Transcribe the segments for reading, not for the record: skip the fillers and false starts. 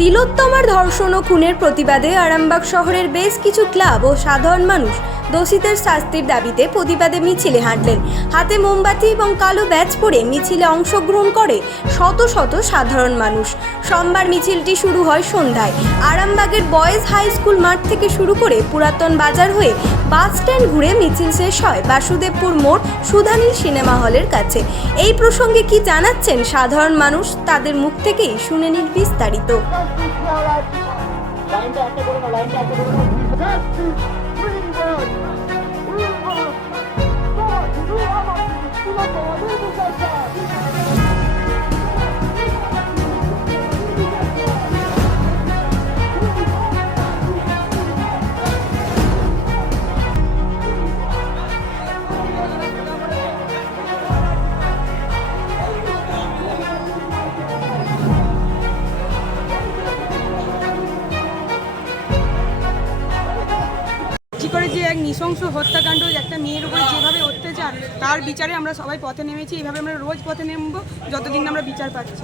তিলোত্তমার ধর্ষণ ও খুনের প্রতিবাদে আরামবাগ শহরের বেশ কিছু ক্লাব ও সাধারণ মানুষ দোষীদের শাস্তির দাবিতে প্রতিবাদে মিছিলে হাঁটলেন। হাতে মোমবাতি এবং কালো ব্যাজ পরে মিছিলে অংশগ্রহণ করে শত শত সাধারণ মানুষ। সোমবার মিছিলটি শুরু হয় সন্ধ্যায়। আরামবাগের বয়েজ হাই স্কুল মাঠ থেকে শুরু করে পুরাতন বাজার হয়ে বাস স্ট্যান্ড ঘুরে মিছিল শেষ হয় বাসুদেবপুর মোড় সুধানীল সিনেমা হলের কাছে। এই প্রসঙ্গে কি জানাচ্ছেন সাধারণ মানুষ, তাদের মুখ থেকেই শুনে নিন বিস্তারিত। করে যে এক নৃশংস হত্যাকাণ্ড, একটা মেয়ের উপরে যেভাবে অত্যাচার, তার বিচারে আমরা সবাই পথে নেমেছি। এইভাবে আমরা রোজ পথে নেমব যতদিন আমরা বিচার পাচ্ছি।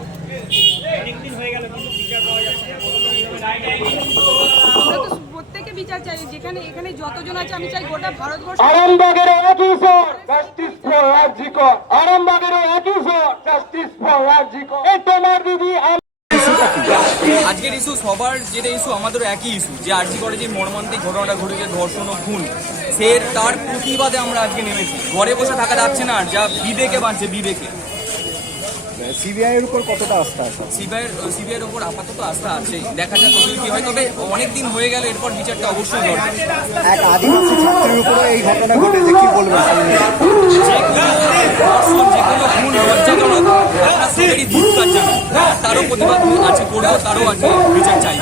আমরা তো প্রত্যেকে বিচার চাই, যেখানে এখানে যতজন আছে আমি চাই গোটা ভারতবর্ষ। আরামবাগের একই স্বর, জাস্টিস ফর রাজিকর। আরামবাগের একই স্বর, জাস্টিস ফর রাজিকর। এই তোমার দিদি আজকের ইস্যু সবার, যেটা ইস্যু আমাদেরও একই ইস্যু, যে আরজি করে যে মর্মান্তিক ঘটনাটা ঘটেছে, ধর্ষণ ও খুন, তার প্রতিবাদে আমরা আজকে নেমেছি। ঘরে বসে থাকা যাচ্ছে না, যা বিবেকে বাঁধছে বিবেকে। সিবিআই এর উপর কতটা আস্থা আছে? সিবিআই এর উপর আপাতত আস্থা আছে, দেখা যাক কতদূর কি হয়। তবে অনেক দিন হয়ে গেল, এরপর বিচারটা অবশ্যই দরকার। এক আদিবাসী ছাত্রের উপরে এই ঘটনা ঘটেছে, কি বলবেন? খুন লজ্জাজনক, আমরা সবারই ধিক্কার জানাই। তারও প্রতিবাদ আছে করবো, তারও আছে বিচার চাই।